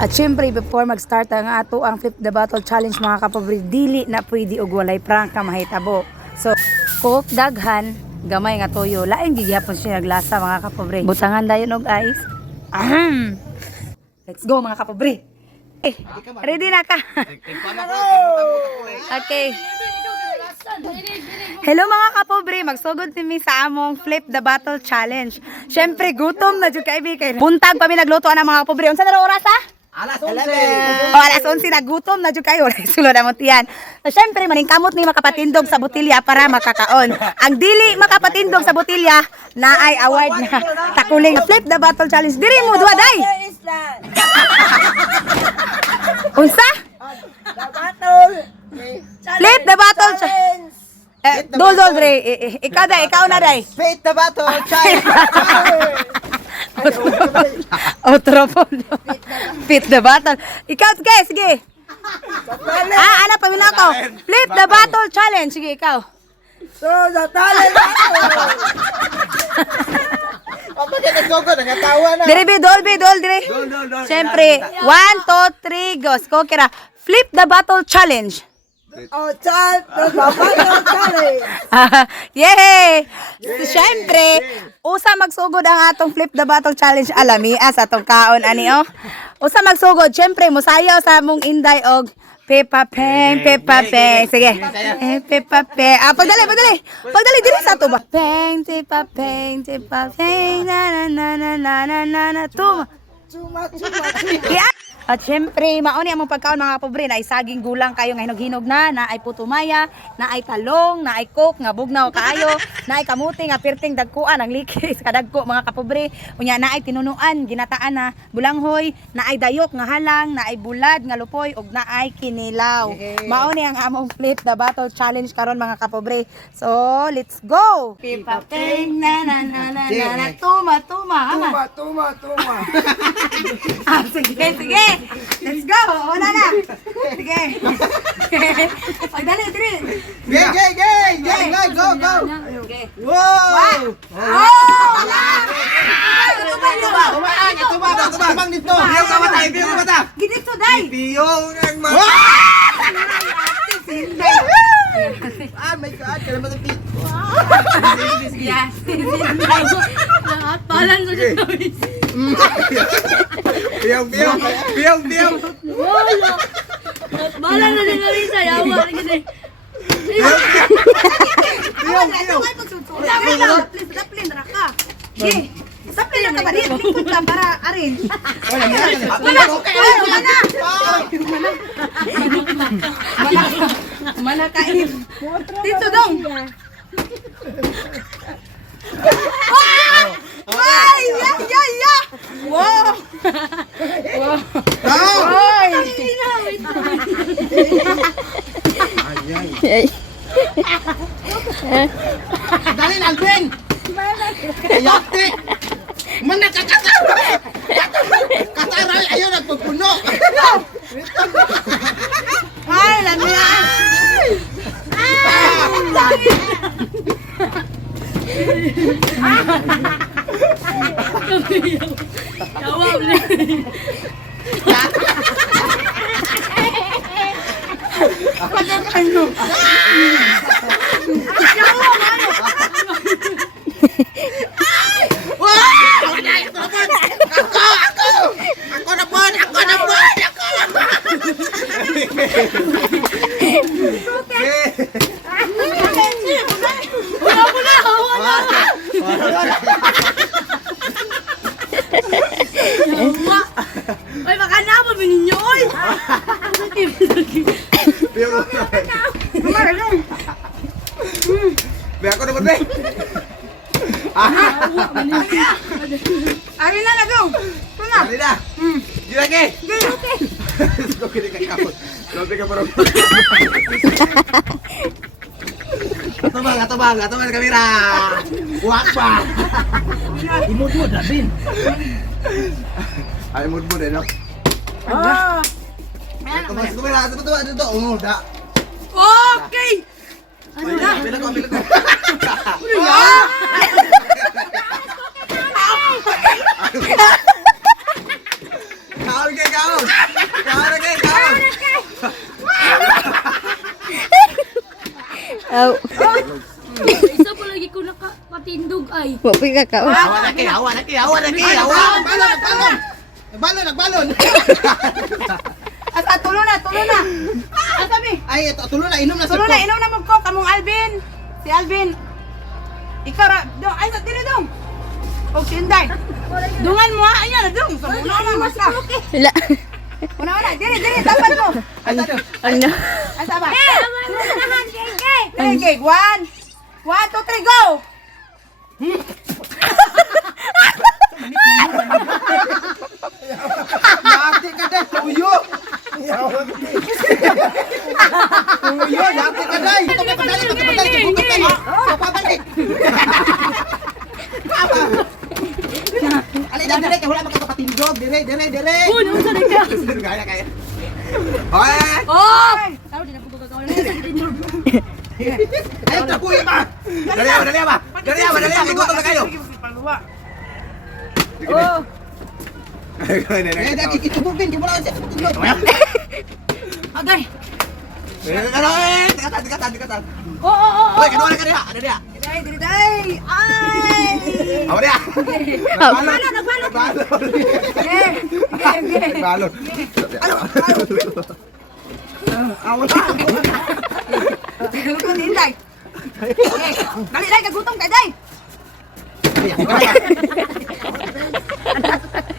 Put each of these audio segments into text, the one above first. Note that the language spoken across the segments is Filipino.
At syempre, before mag-start ang ato ang Flip the Bottle Challenge mga kapobre, dili na pwede og walay prangka mahitabo. So, cook daghan, gamay nga toyo. Laing gigihapon siya naglasa mga kapobre. Butangan dayon og ice. Let's go mga kapobre. Ready na ka? Okay. Hello mga kapobre, magsugod mi sa among Flip the Bottle Challenge. Syempre gutom na jud kay buntag pa mi nagluto ana mga kapobre. Unsa na ra oras ha? Alas 11. Alas 11 na gutom na jud kayo. Sulod na mo tiyan. So syempre maningkamot ni makapatindog sa botilya para makakaon. Ang dili makapatindog sa botilya na ay award na takuling Flip the Bottle Challenge. Diri mo duwa day. Unsa? The battle. Flip the Bottle Challenge. Dol Dre, ikaw na day. Fate the battle. Challenge. Otropon. Fit the Battle. Ikaw, sige. Ana pa min ako. Flip the Battle Challenge. Sige, ikaw. So, the talent battle. Kapag nagsugod, nangatawa na. Dire, dol, dire. Siyempre, 1, 2, 3, go. Go, kira. Flip the Battle Challenge. Oh, chal, the battle challenge. Yay! Siyempre, usa magsugod ang atong Flip the Battle Challenge alami sa atong kaon ani oh. Usa magsugod, siyempre mosayaw sa mong inday og Peppa Peng. Sige. Peppa Peng. Pagdali diri sa to ba? Peppa Peng, na na tuma. Yeah. At syempre, mauni among pagkaon mga pobre na ay saging gulang kayo nga hinog-hinog na ay putumaya, na ay talong, na ay cook nga bugnaw kaayo, na ay kamuti nga pirting dagkuan ang likis kadagko mga kapobre. Unya na ay tinunuan, ginataan na bulanghoy, na ay dayok nga halang, na ay bulad nga lupoy ug na ay kinilaw. Mauni ang among Flip the Battle Challenge karon mga kapobre. So, let's go. Pipa Peng na tuma. Tuma. Sige. Let's go. Una na. Sige. Pagdali, dali. Go. Okay. Wow! Tubang dito. Piyong ka mata. Ginito, day. Piyong ang mata. Ah, my God. Kailan ba ito? Yes. Palan ko dyan. Piyong. Palan ko dyan kami sa yawa. Daplin ra ka. Sige. Daplin lang ka ba? Lingkod ka para arin. Mana kain. Dito dong. Ay, ya. Wow. Dalin, Alvin! Yate! Manakakasara! Kasara, ayaw nagpupuno! Ay, lamian. Yawa. Ako na po! Ay, baka naman ninyo, oy! Biar ako naman, be! Arin na dong. Tuna. Dali na! Di lagi! Kau kini kakapot. Lobe ka parang. Ato bang, kamera. Wak pa. Imod-mod na, Bin. Ay, mood eh, no? Kamera, ito. Da. Okay! Bilang ko. Kaon kay ka. tindog ay. Wapoy ka ka. Hawa lagi, hawa lagi, hawa lagi, hawa. Nagbalon. Asa tulo na. Asa mi? Ay, ito, tulo na, inom na Tulo na inom na mo ko kamong Alvin. Si Alvin. Ikaw ra, do ay sa diri dong. Og si Inday. Dungan mo ayan na dong. Sa una na mas ka. Wala. Una diri tapat mo. Ano? Asa ba? Hey, Okay, 1, 2, 3, go! Yati ka day, tuyo. Tuyo, yati ka day. Ito ka padali, gutom kayo. Papabalik. Alay na, dire, kaya wala makakapatindog. Dire. Uy, unsa na ka? Gaya kaya. Hoy! Oh! Tao din ako gagawin na sa tindog. Ay, trapuyo ba? Dali ba? Igutom na kayo. Oh, Eh, dati itubugin, di mo lang siya kapatindog. agay. Tikatan. Oh. Hoy, kadua na ka diha. Ano diha? Diri. Ay! Awa diha. Nagbalon. Balon. Gutom ni Inday. Dali kagutom kay Day.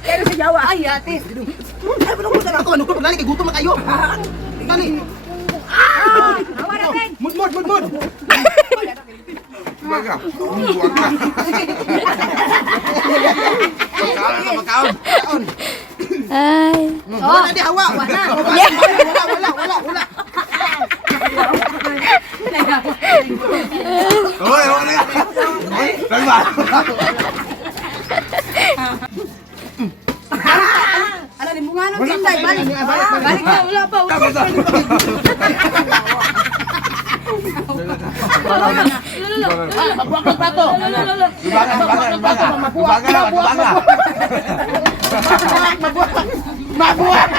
Pero si Jawa ay ate. Ay, pinagutan ako. Ano ko padali, kay gutom na kayo. Dali. Hawa natin. Mud. Buwag ka. Magkaon. Ay. Wala di hawa. Wala. Hoy, wala ka. Dali ba? Ala ni bunga no Inday balik. Balik na wala pa. Magbuwak ng plato. Gubaga. Mabuwak.